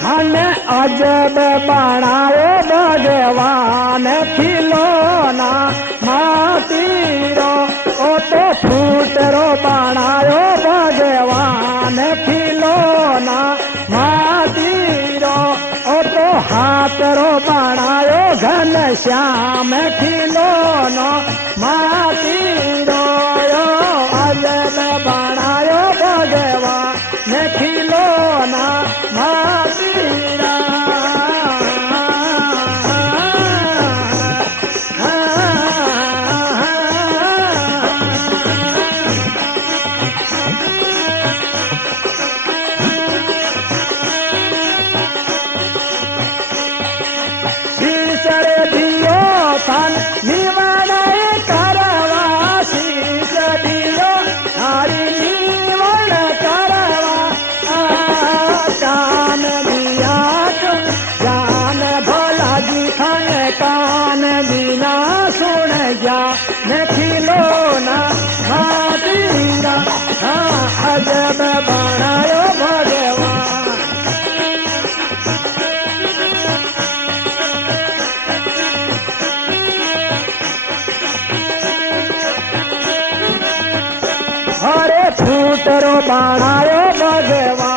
खाने अजब बनायो भगवान खिलौना माटीरो ओ तो फूटरो बनायो भगवान खिलौना माटीरो ओ तो हाथरो बनायो घनश्याम खिलौना माटीरो अजब बनायो भगवान खिलौना माटीरा शीशरे दियो थान निवाने करवा शीश दियो हरि निवण करवा कान दिया जान भोला जी खान कान बिना सुन जा न खिलौना माटीरा अजब बनायो भगवान अरे फूटरो बनायो भगवान